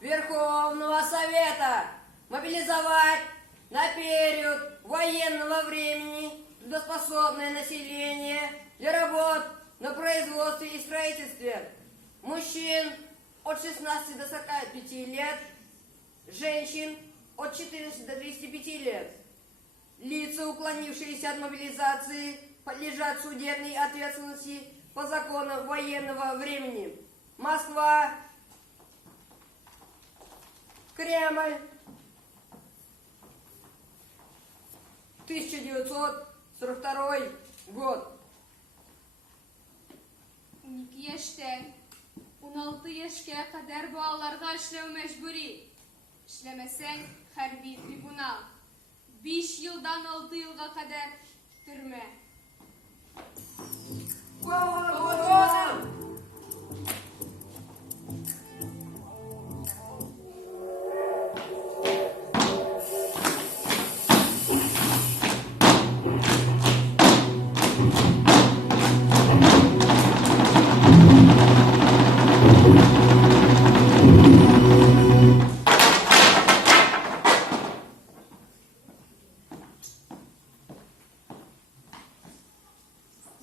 Верховного Совета мобилизовать на период военного времени трудоспособное население для работ на производстве и строительстве мужчин от 16 до 45 лет, женщин от 14 до 35 лет. Лица, уклонившиеся от мобилизации, подлежат судебной ответственности по закону военного времени. Москва, Кремль, 1942 год. 12 yaştan 16 yaşa kadar bağlarga işlev mecburi. İşlemesen harbi tribunal. 5 yıldan 6 yılga kadar türme.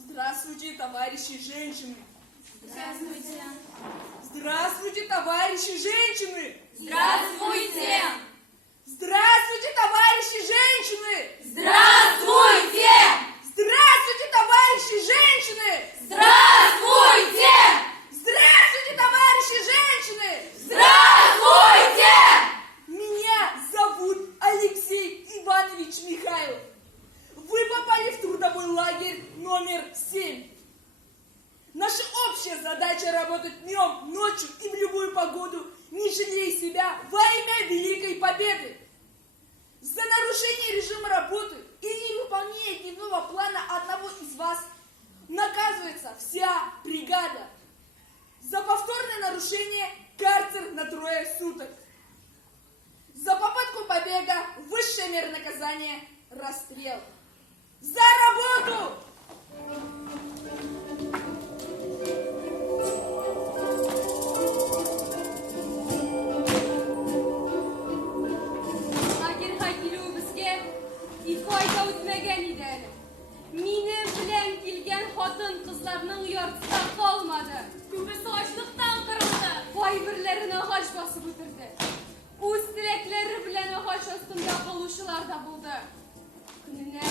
Здравствуйте, товарищи женщины! Здравствуйте. Здравствуйте, товарищи женщины! Здравствуйте. Здравствуйте, товарищи женщины! Здравствуйте. Здравствуйте, товарищи женщины! Здравствуйте. Здравствуйте, товарищи женщины! Здравствуйте. Меня зовут Алексей Иванович Михайлов. Вы попали в трудовой лагерь номер 7. Наша общая задача — работать днем, ночью и в любую погоду, не жалея себя, во имя Великой Победы. За нарушение режима работы и невыполнение дневного плана одного из вас наказывается вся бригада. За повторное нарушение карцер на 3 суток. За попытку побега высшая мера наказания — расстрел. За работу! Лагерьga kiruubizga 2 oyda o'tmagan edi. Meni bilan kelgan xotin-qizlarning yarısı qolmadi. Ko'pisi ochliqdan qirildi. Qo'ybirlarini og'och bosib o'tirdi. O'z tilaklari bilan og'och ostimda qoluvchilar da bo'ldi. Kunini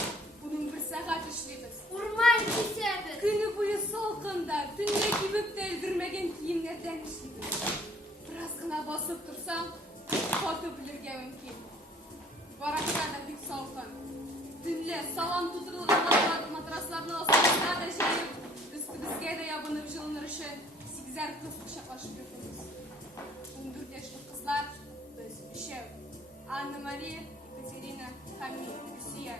bunun 1 saat ishlaymiz. Urmay kesadi. Kuni bo'yi sovuqda, tunga kibibda ulgurmagan kiyimlardan ishlaymiz. Birozgina bosib tursam, qotib bilirga mumkin. Barakada bek sovuqin. Tunlar salom tutilgan matraslarni ostiga tashlayib, üstümüzge de yabınıp жылыныр үшін 8'er kız kuşaklaşıp yapıyoruz. 14 yaşlı kızlar, biz 3'ev. Anna Maria, Екатерина, Камиль, Люсия.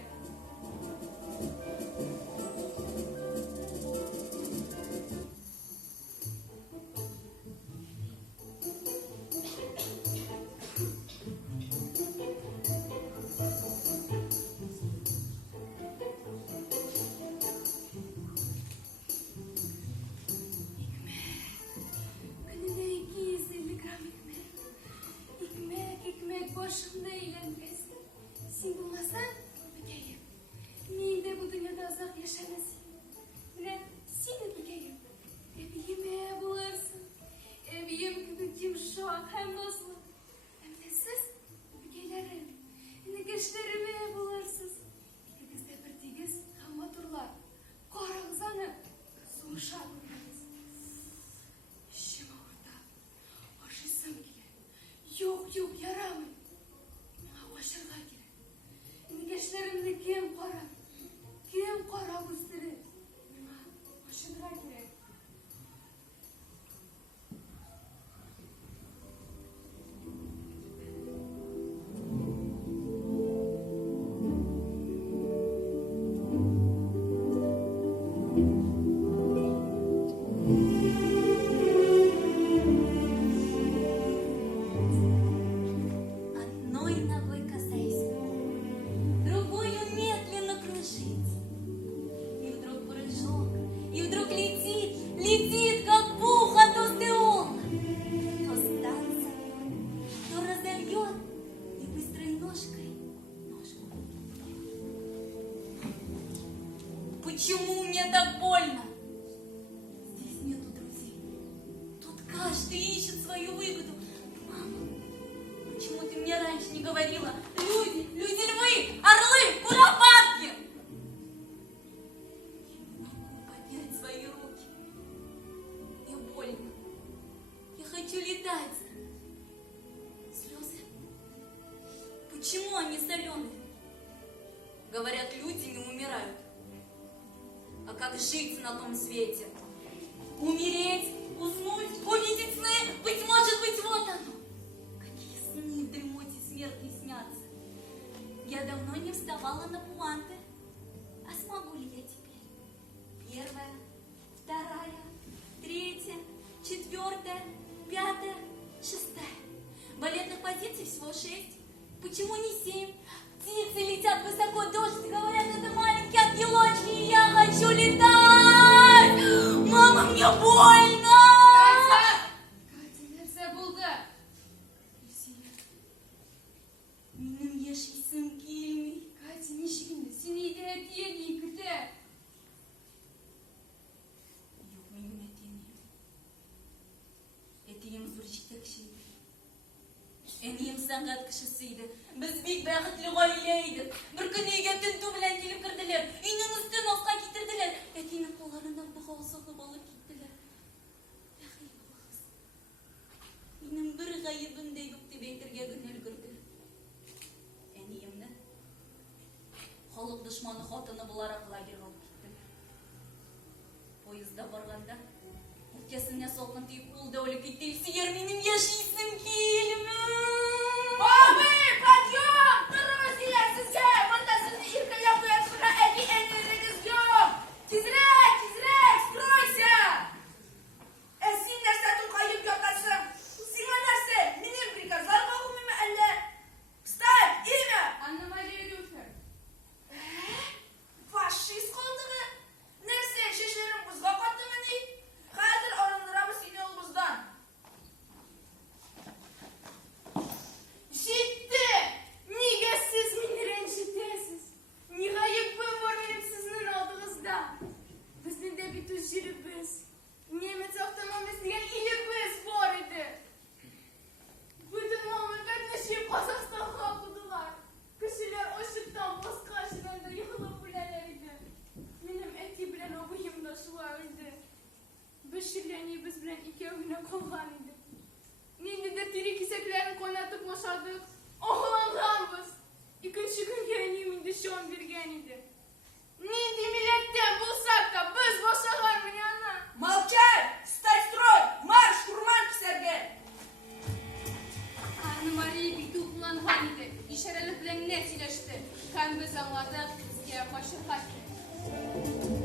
Gününe 250 gram ekmek. Ekmek başımda eğlenmesin. Sen bulmasan bükeyim. Men de bu dünyada uzak yaşamasın. Bile seni bükeyim. Ebiyime bulursun. Ebiyim gibi yumuşak hem nazlı. Hem de siz bükeylerim. Nigişlerimi bulursunuz. İkiniz de bir digiz hem oturlar. Korağızanı soğuşa bulursunuz. İşim orada. Aşısım gibi. Yok yaramın. Koşarga gerek. Nigişlerimde kim kara gösteri. Koşarga gerek. Почему мне так больно? Здесь нету друзей. Тут каждый ищет свою выгоду. Мама, почему ты мне раньше не говорила? Люди, львы, орлы, куропатки! Я не могу поднять свои руки. Мне больно. Я хочу летать. Слезы. Почему они соленые? Говорят, люди не умирают. А как жить на том свете? Умереть, уснуть, увидеть сны, быть может быть, вот оно. Какие сны в дремоте смерти снятся. Я давно не вставала на пуанты. А смогу ли я теперь? Первая, вторая, третья, четвертая, пятая, шестая. Балетных позиций всего 6. Почему не 7? Птицы летят высоко, дождь, говорят, это маленькие ангелочки, и я хочу летать! Мама, мне больно! Катя, нәрсе болды? Менің ешкісім келмей. Катя, нешігінді? Сен үйде әтиен екіді. Yok, benim eteğim. Eteğim zurcikte kişiydi. Eneyim sanat kişisiydi. Biz büyük bәхетле гаиләйдек. Bir gün үйге тінту белән килеп керделәр. Өйнең өстен аска китерделәр. Әтинең кулларыннан богау сыгып алып киттеләр. Бәхил булыгыз. Минем бер гаебем дә юк дип әйтергә генә өлгерде. Әниемне халык дошманы хатыны буларак лагерьга алып киттеләр. Поездда барганда үпкәсенә салкын тиеп кулда үлеп китте. Сөйер, минем яшисем килми. Бабы, подъем! Друзья, sizga! Bunda sizni irqilab qo'yasizlar, energingiz yo'q! Tezroq, stroyся! Sen narsa to'qayib yotasan. Senga narsa? Mening prikazlarga o'qiymi alla? Встать! Имя! Anna Maria Rüfer. Faşist qoldimi? Narsa, sheshirim bizga qotdimi? Hozir olindiramiz seni yo'limizdan. Җитте! Нигә сез мине рәнҗетәсез? Ни гаебем бар минем сезнең алдыгызда? Безнең дә бит үз җиребез. Немец автономиясе дигән илебез бар иде. Бөтен мамлакәтне Казахстанга кудылар. Кешеләр ачыктан башка җирдә йыгылып үләләр иде. Минем әти белән абыем да шулай иде. Без ширләнибез белән икәү генә калган иде. Нинди дә тире кисәкләрен кайнатып машадык. Аһланганбыз. Икенче көнгә әнием инде җан биргән иде. Нинди милләттән булсак та без башлаган менә аны. Молчать! Стать строй! Марш, штурман кисәргә! Anna Maria бит упланган иде. Ишарәлек белән генә сөйләште. Һәм без аңладык, безгә кашырга кирәк.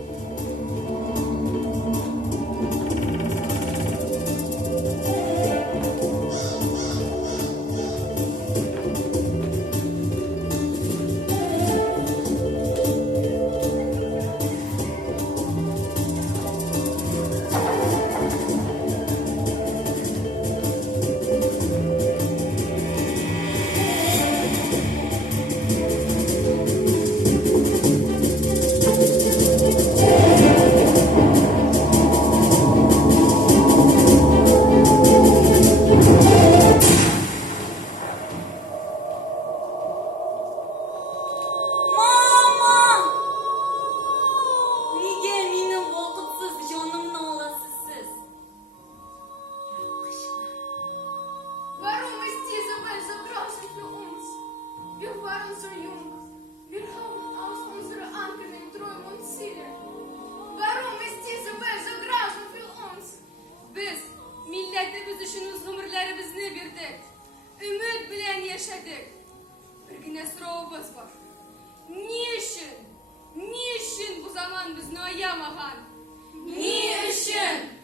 яшәдек. Bir генә соравыбыз бар. Ни өчен бу заман безне аямаган? Ни өчен?